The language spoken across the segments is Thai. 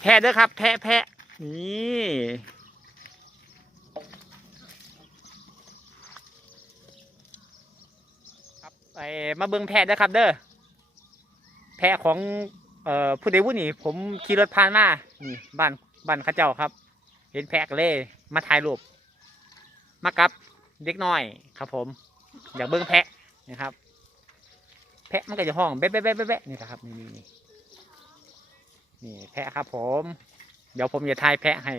แพะเด้อครับ แพะแพะนี่ครับไอมาเบิ่งแพะเด้อครับ เด้อแพะของเอ่อผู้ใดผู้นี่ผมขี่รถผ่านมานี่บ้านบ้านข้าเจ้าครับ เห็นแพะก็เลย มาถ่ายรูปมากับเด็กน้อยครับ ผม อยากเบิ่งแพะนะครับ แพะมันก็จะห้องเบ๊ะเบ๊ะเบ๊ะเบ๊ะนี่นะครับนี่นี่นี่นี่แพะครับ ผม เดี๋ยวผมจะทายแพะให้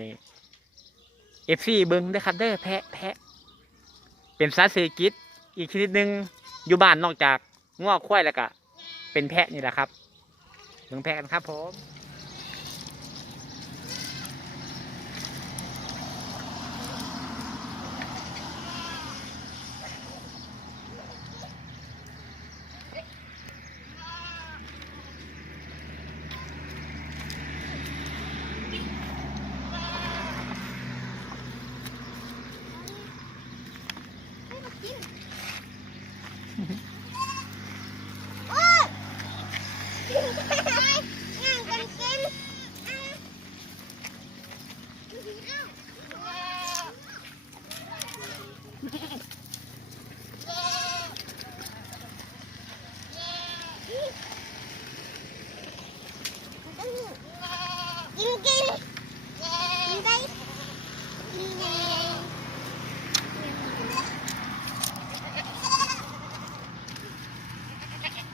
เอฟซีเบิ้งด้วยครับเด้อแพะแพะ เป็นสัตว์เศรษฐกิจอีกชนิดหนึ่งอยู่บ้านนอกจากง้อควายแล้วก็เป็นแพะนี่แหละครับเบิ่งแพะกันครับ ผม กินกินกินไปกินเลย ตัวใหญ่ตัวใหญ่ ค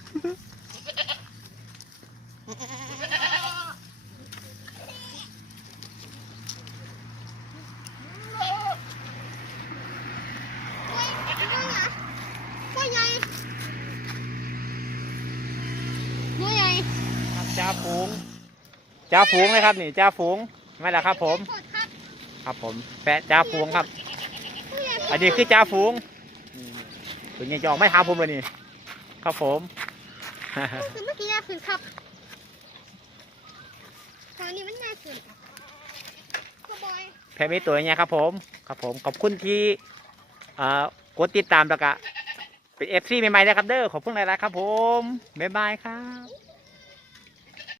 รับ จ้าฝูงจ้าฝูงเลยครับนี่จ้าฝูงไม่ละครับ ผม ครับผมแพะจ้าฝูงครับ อันนี้คือจ้าฝูงนี่ตัวนี้จะออกไม่หาผมเลยนี่ ครับผม คือเมื่อกี้น่าขึ้นครับตอนนี้มันน่าขึ้นขบอยแพะมีตัวย่างเงี้ยครับ ผม ครับผม ขอบคุณที่กดติดตามแล้วก็เป็นเอฟซีใหม่ๆนะครับเด้อขอบคุณหลายๆครับ ผมบ๊ายบายครับ